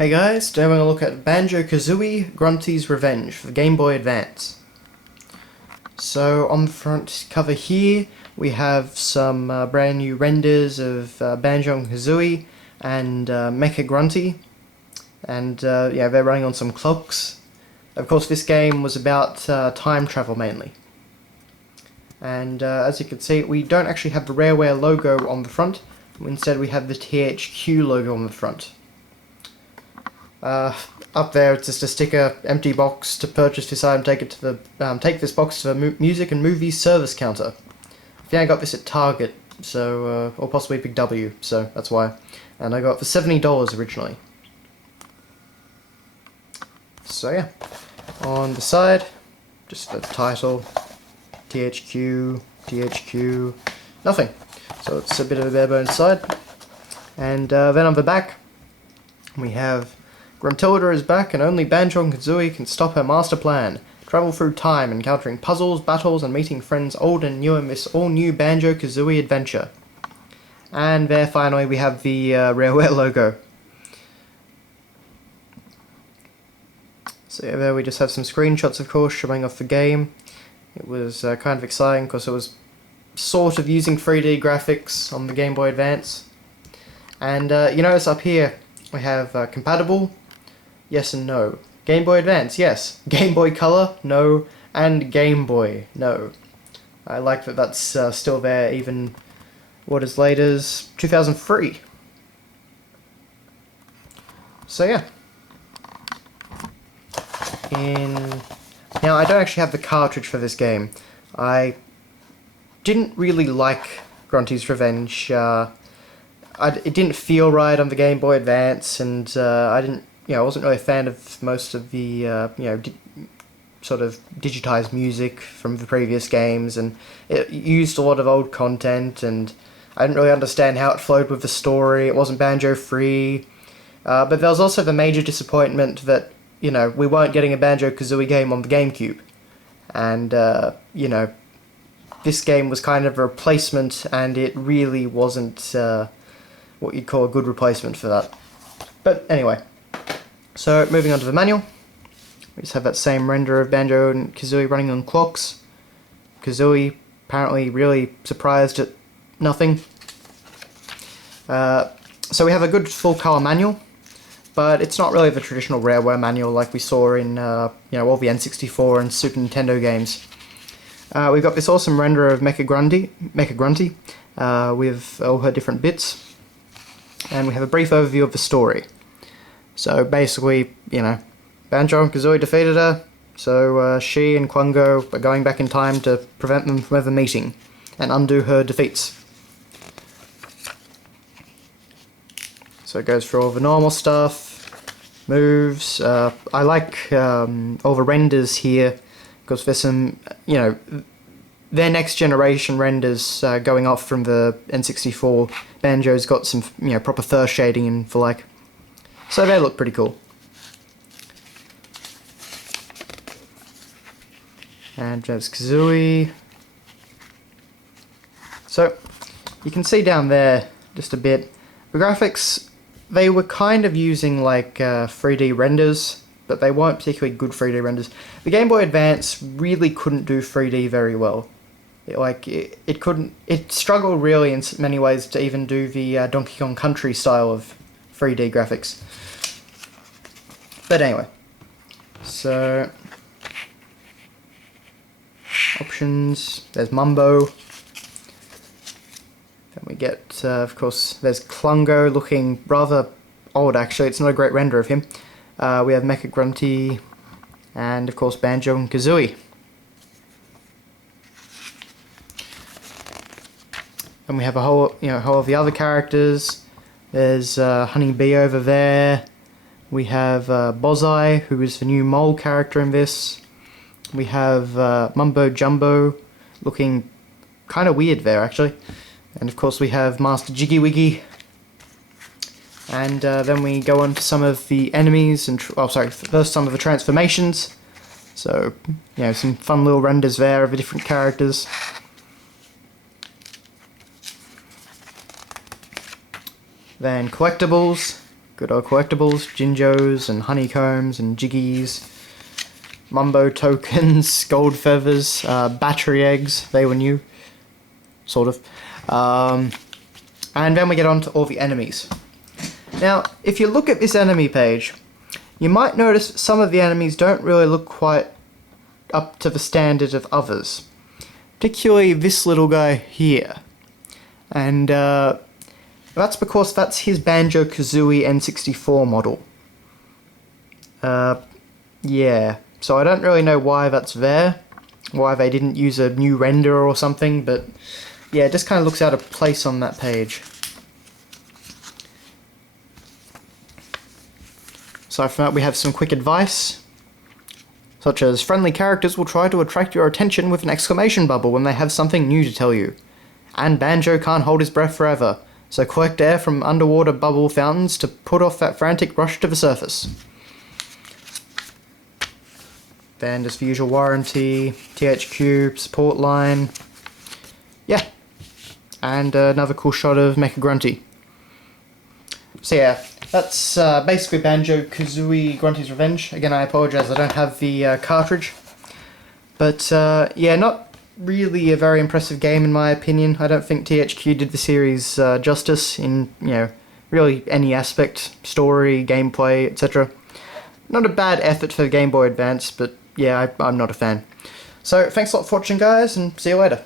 Hey guys, today we're going to look at Banjo-Kazooie Grunty's Revenge for the Game Boy Advance. So on the front cover here we have some brand new renders of Banjo and Kazooie and Mecha Grunty, and yeah, they're running on some clocks. Of course this game was about time travel mainly. And as you can see, we don't actually have the Rareware logo on the front, instead we have the THQ logo on the front. Up there it's just a sticker, empty box. To purchase this item, take it to the take this box to the music and movies service counter. I think I got this at Target, so or possibly Big W, so that's why. And I got it for $70 originally. So yeah, on the side, just the title, THQ, nothing. So it's a bit of a bare bones side. And then on the back, we have Gruntilda is back, and only Banjo and Kazooie can stop her master plan. Travel through time, encountering puzzles, battles, and meeting friends old and new in this all-new Banjo-Kazooie adventure. And there, finally, we have the Rareware logo. So yeah, there we just have some screenshots, of course, showing off the game. It was kind of exciting, because it was sort of using 3D graphics on the Game Boy Advance. And you notice up here, we have compatible, yes and no. Game Boy Advance, yes. Game Boy Color, no. And Game Boy, no. I like that that's still there, even what is late as 2003. So yeah. Now I don't actually have the cartridge for this game. I didn't really like Grunty's Revenge. It didn't feel right on the Game Boy Advance, and I wasn't really a fan of most of the sort of digitized music from the previous games, and it used a lot of old content, and I didn't really understand how it flowed with the story. It wasn't Banjo free, but there was also the major disappointment that we weren't getting a Banjo-Kazooie game on the GameCube, and this game was kind of a replacement, and it really wasn't what you'd call a good replacement for that. But anyway, so moving on to the manual, we just have that same render of Banjo and Kazooie running on clocks. Kazooie apparently really surprised at nothing. So we have a good full color manual, but it's not really the traditional Rareware manual like we saw in all the N64 and Super Nintendo games. We've got this awesome render of Mecha Grunty with all her different bits. And we have a brief overview of the story. So basically, Banjo and Kazooie defeated her, so she and Quango are going back in time to prevent them from ever meeting and undo her defeats. So it goes through all the normal stuff, moves. I like all the renders here, because there's some, their next generation renders going off from the N64. Banjo's got some, proper fur shading and the like. So they look pretty cool. And there's Kazooie. So you can see down there just a bit. The graphics, they were kind of using like 3D renders, but they weren't particularly good 3D renders. The Game Boy Advance really couldn't do 3D very well. It struggled really in many ways to even do the Donkey Kong Country style of 3D graphics. But anyway, so options, there's Mumbo. Then we get, of course, there's Klungo, looking rather old actually, it's not a great render of him. We have Mecha Grunty, and of course Banjo and Kazooie. And we have a whole of the other characters. There's Honey Bee over there. We have Bozai, who is the new mole character in this. We have Mumbo Jumbo, looking kind of weird there actually. And of course we have Master Jiggy Wiggy. And then we go on to some of the enemies, and first some of the transformations. So, some fun little renders there of the different characters. Then collectibles, Good old collectibles, Jinjos and honeycombs and jiggies, mumbo tokens, gold feathers, battery eggs, they were new, sort of. And then we get on to all the enemies. Now, if you look at this enemy page, you might notice some of the enemies don't really look quite up to the standard of others. Particularly this little guy here. And that's because that's his Banjo-Kazooie N64 model. Yeah, so I don't really know why that's there, why they didn't use a new render or something, but yeah, it just kind of looks out of place on that page. Aside from that, we have some quick advice, such as friendly characters will try to attract your attention with an exclamation bubble when they have something new to tell you. And Banjo can't hold his breath forever, so collect air from underwater bubble fountains to put off that frantic rush to the surface. Then just the usual warranty, THQ, support line, yeah, and another cool shot of Mecha Grunty. So yeah, that's basically Banjo-Kazooie Grunty's Revenge. Again, I apologise, I don't have the cartridge. But yeah, not really a very impressive game in my opinion. I don't think THQ did the series justice in, you know, really any aspect, story, gameplay, etc. Not a bad effort for the Game Boy Advance, but yeah, I'm not a fan. So, thanks a lot for watching, guys, and see you later.